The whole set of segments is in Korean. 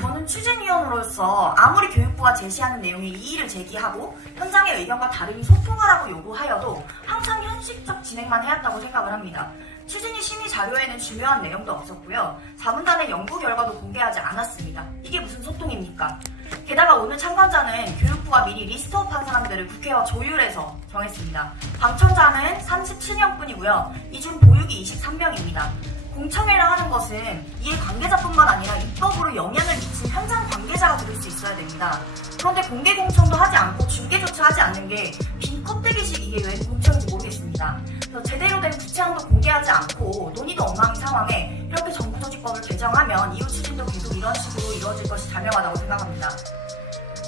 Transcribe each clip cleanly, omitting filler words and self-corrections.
저는 추진위원으로서 아무리 교육부가 제시하는 내용에 이의를 제기하고 현장의 의견과 다르니 소통하라고 요구하여도 항상 현실적 진행만 해왔다고 생각을 합니다. 추진위 심의 자료에는 중요한 내용도 없었고요. 자문단의 연구 결과도 공개하지 않았습니다. 이게 무슨 소통입니까? 게다가 오늘 참관자는 교육부가 미리 리스트업한 사람들을 국회와 조율해서 정했습니다. 당첨자는 37명뿐이고요. 이 중 보육이 23명입니다. 공청회를 하는 것은 이해관계자뿐만 아니라 입법으로 영향을 미친 현장 관계자가 들을 수 있어야 됩니다. 그런데 공개 공청도 하지 않고 중계조차 하지 않는 게 빈 껍데기식 이게 왜 공청인지 모르겠습니다. 그래서 제대로 된 구체안도 공개하지 않고 논의도 엉망인 상황에 이렇게 정부조직법을 개정하면 이후 추진도 계속 이런 식으로 이루어질 것이 자명하다고 생각합니다.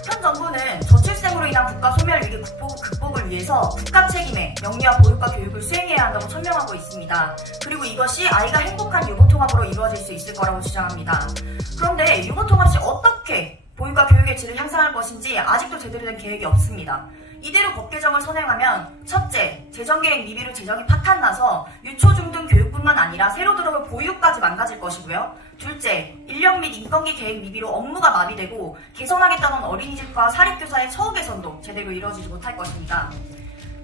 현 정부는 저출생으로 인한 국가 소멸 위기 극복을 위해서 국가 책임의 영유아 보육과 교육을 수행해야 한다고 천명하고 있습니다. 그리고 이것이 아이가 행복한 유보통합으로 이루어질 수 있을 거라고 주장합니다. 그런데 유보통합 시 어떻게 보육과 교육의 질을 향상할 것인지 아직도 제대로 된 계획이 없습니다. 이대로 법 개정을 선행하면 첫째, 재정계획 미비로 재정이 파탄나서 유초 중등 교육뿐만 아니라 새로 들어올 보육까지 망가질 것이고요. 둘째, 인력 및 인건비 계획 미비로 업무가 마비되고 개선하겠다는 어린이집과 사립교사의 처우 개선도 제대로 이루어지지 못할 것입니다.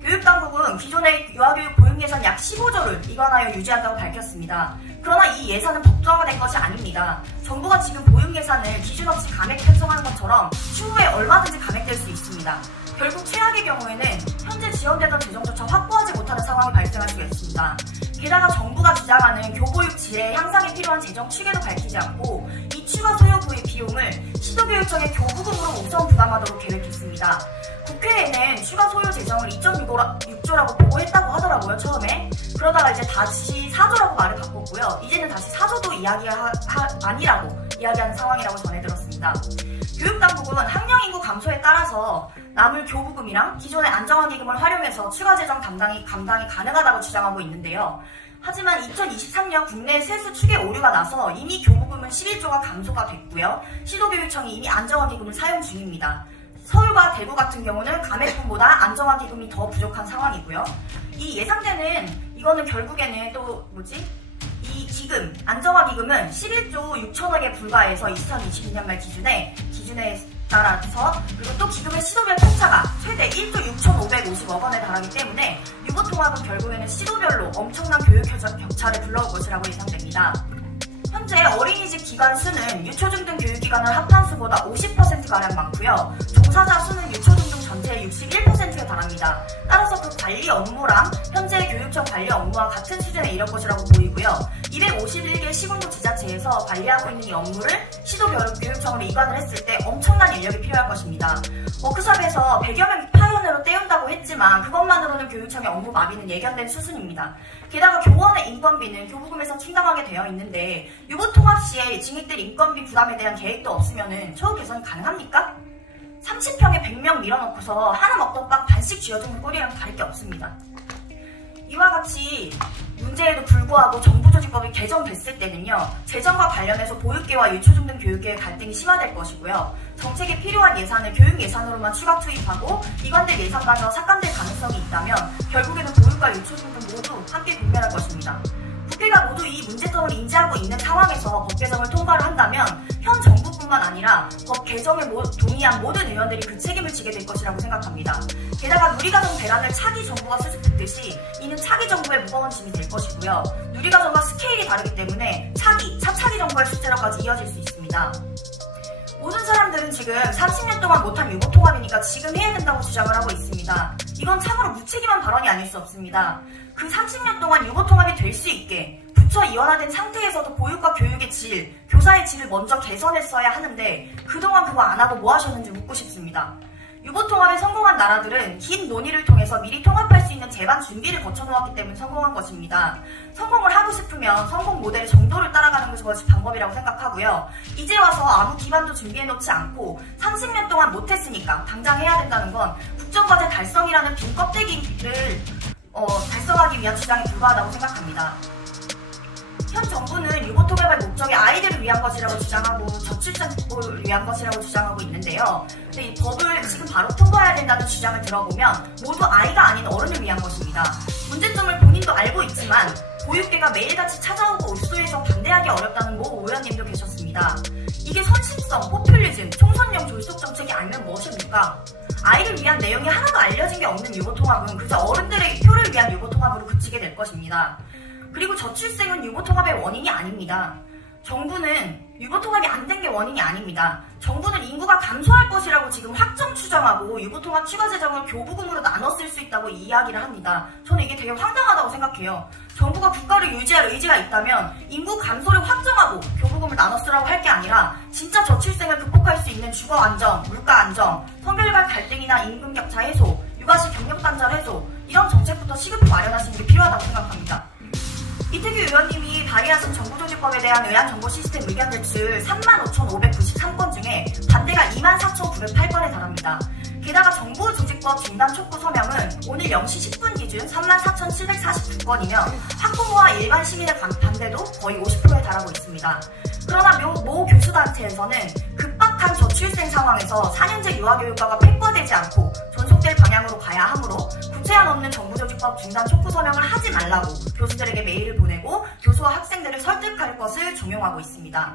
교육당국은 기존의 유아교육 보육 예산 약 15조를 이관하여 유지한다고 밝혔습니다. 그러나 이 예산은 법정화된 것이 아닙니다. 정부가 지금 보육 예산을 기준 없이 감액 편성하는 것처럼 추후에 얼마든지 감액될 수 있습니다. 결국 최악의 경우에는 현재 지원되던 재정조차 확보하지 못하는 상황이 발생할 수 있습니다. 게다가 정부가 주장하는 교보육 질의 향상에 필요한 재정 추계도 밝히지 않고 이 추가 소요 비용을 시도교육청의 교부금으로 우선 부담하도록 계획했습니다. 국회에는 추가 소요 재정을 2.6조라고 보고했다고 하더라고요, 처음에. 그러다가 이제 다시 4조라고 말을 바꿨고요. 이제는 다시 4조도 아니라고 이야기하는 상황이라고 전해 들었습니다. 교육당국은 학령 인구 감소에 따라서 남을 교부금이랑 기존의 안정화기금을 활용해서 추가 재정 감당이 가능하다고 주장하고 있는데요. 하지만 2023년 국내 세수 추계 오류가 나서 이미 교부금은 11조가 감소가 됐고요. 시도교육청이 이미 안정화기금을 사용 중입니다. 서울과 대구 같은 경우는 감액금보다 안정화기금이 더 부족한 상황이고요. 이 예상되는 이거는 결국에는 이 기금, 안정화기금은 11조 6천억에 불과해서 2022년 말 기준에 따라서 그리고 또 기금의 시도별 편차가 최대 1조 6,550억 원에 달하기 때문에 유보통합은 결국에는 시도별로 엄청난 교육 격차를 불러올 것이라고 예상됩니다. 현재 어린이집 기관 수는 유초중등 교육기관을 합한 수보다 50%가량 많고요. 종사자 수는 유초중등 전체의 61%에 달합니다. 따라서 그 관리 업무랑 현재 교육청 관리 업무와 같은 수준에 이를 것이라고 보이고요. 251개 시군구 지자체에서 관리하고 있는 이 업무를 시도교육청으로 이관을 했을 때 엄청난 인력이 필요할 것입니다. 워크숍에서 100여 명 파견으로 떼운다고 했지만 그것만으로는 교육청의 업무 마비는 예견된 수준입니다. 게다가 교원의 인건비는 교부금에서 충당하게 되어 있는데 유보통합 시에 징익될 인건비 부담에 대한 계획도 없으면 처우 개선이 가능합니까? 30평에 100명 밀어넣고서 하나 먹던 빵 반씩 쥐어주는 꼴이랑 다를 게 없습니다. 이와 같이 문제에도 불구하고 정부조직법이 개정됐을 때는요, 재정과 관련해서 보육계와 유초중등 교육계의 갈등이 심화될 것이고요. 정책에 필요한 예산을 교육 예산으로만 추가 투입하고 이관될 예산과는 삭감될 가능성이 있다면 결국에는 보육과 유초중등 모두 함께 공멸할 것입니다. 국회가 모두 이 문제점을 인지하고 있는 상황에서 법 개정을 통과를 한다면 현 정부뿐만 아니라 법 개정에 동의한 모든 의원들이 그 책임을 지게 될 것이라고 생각합니다. 게다가 누리과정 대란을 차기 정부가 수습했듯이 이는 차기 정부의 무거운 짐이 될 것이고요. 누리과정과 스케일이 다르기 때문에 차차기 정부의 숙제로까지 이어질 수 있습니다. 모든 사람들은 지금 30년 동안 못한 유보통합이니까 지금 해야 된다고 주장을 하고 있습니다. 이건 참으로 무책임한 발언이 아닐 수 없습니다. 그 30년 동안 유보통합이 될 수 있게 부처 이원화된 상태에서도 보육과 교육의 질, 교사의 질을 먼저 개선했어야 하는데 그동안 그거 안 하고 뭐 하셨는지 묻고 싶습니다. 유보통합에 성공한 나라들은 긴 논의를 통해서 미리 통합할 수 있는 제반 준비를 거쳐놓았기 때문에 성공한 것입니다. 성공을 하고 싶으면 성공 모델의 정도를 따라가는 것이 방법이라고 생각하고요. 이제 와서 아무 기반도 준비해놓지 않고 30년 동안 못했으니까 당장 해야 된다는 건 국정과제 달성이라는 빈 껍데기를 달성하기 위한 주장에 불과하다고 생각합니다. 현 정부는 유보통합의 목적이 아이들을 위한 것이라고 주장하고 저출산을 위한 것이라고 주장하고 있는데요. 근데 이 법을 지금 바로 통과해야 된다는 주장을 들어보면 모두 아이가 아닌 어른을 위한 것입니다. 문제점을 본인도 알고 있지만 보육계가 매일같이 찾아오고 읍소에서 반대하기 어렵다는 모 의원님도 계셨습니다. 이게 선심성, 포퓰리즘, 총선용 졸속 정책이 아니면 무엇입니까? 아이를 위한 내용이 하나도 알려진 게 없는 유보통합은 그저 어른들의 표를 위한 유보통합으로 그치게 될 것입니다. 그리고 저출생은 유보통합의 원인이 아닙니다. 정부는 유보통합이 안 된 게 원인이 아닙니다. 정부는 인구가 감소할 것이라고 지금 확정 추정하고 유보통합 추가 재정을 교부금으로 나눠 쓸 수 있다고 이야기를 합니다. 저는 이게 되게 황당하다고 생각해요. 정부가 국가를 유지할 의지가 있다면 인구 감소를 확정하고 교부금을 나눠 쓰라고 할 게 아니라 진짜 저출생을 극복할 수 있는 주거 안정, 물가 안정, 성별 간 갈등이나 임금 격차 해소, 육아시 경력 단절 해소 이런 정책부터 시급히 마련하시는 게 필요하다고 생각합니다. 이태규 의원님이 발의하신 정부조직법에 대한 의안정보 시스템 의견 제출 35,593건 중에 반대가 24,908건에 달합니다. 게다가 정부조직법 중단 촉구 서명은 오늘 0시 10분 기준 34,749건이며 학부모와 일반 시민의 반대도 거의 50%에 달하고 있습니다. 그러나 모 교수단체에서는 급박한 저출생 상황에서 4년제 유아교육과가 폐과되지 않고 존속될 방향으로 가야 하므로 구체안 없는 정부조직법 중단 촉구 서명을 하지 말라고 교수들에게 메일을 보내고 교수와 학생들을 설득할 것을 종용하고 있습니다.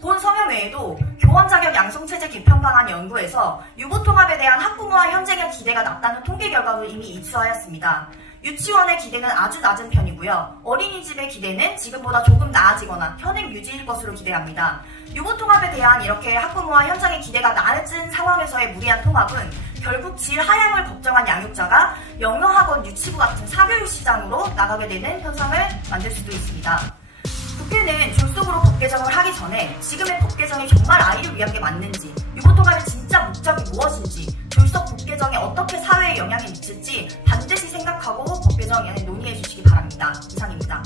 본 서명 외에도 교원자격 양성체제 개편 방안 연구에서 유보통합에 대한 학부모와 현장의 기대가 낮다는 통계 결과도 이미 입수하였습니다. 유치원의 기대는 아주 낮은 편이고요. 어린이집의 기대는 지금보다 조금 나아지거나 현행 유지일 것으로 기대합니다. 유보통합에 대한 이렇게 학부모와 현장의 기대가 낮은 상황에서의 무리한 통합은 결국 질 하향을 걱정한 양육자가 영어학원, 유치부 같은 사교육 시장으로 나가게 되는 현상을 만들 수도 있습니다. 국회는 졸속으로 법 개정을 하기 전에 지금의 법 개정이 정말 아이를 위한 게 맞는지, 유보통합의 진짜 목적이 무엇인지, 졸속 법 개정이 어떻게 사회에 영향을 미칠지 반드시 생각하고 법 개정에 논의해 주시기 바랍니다. 이상입니다.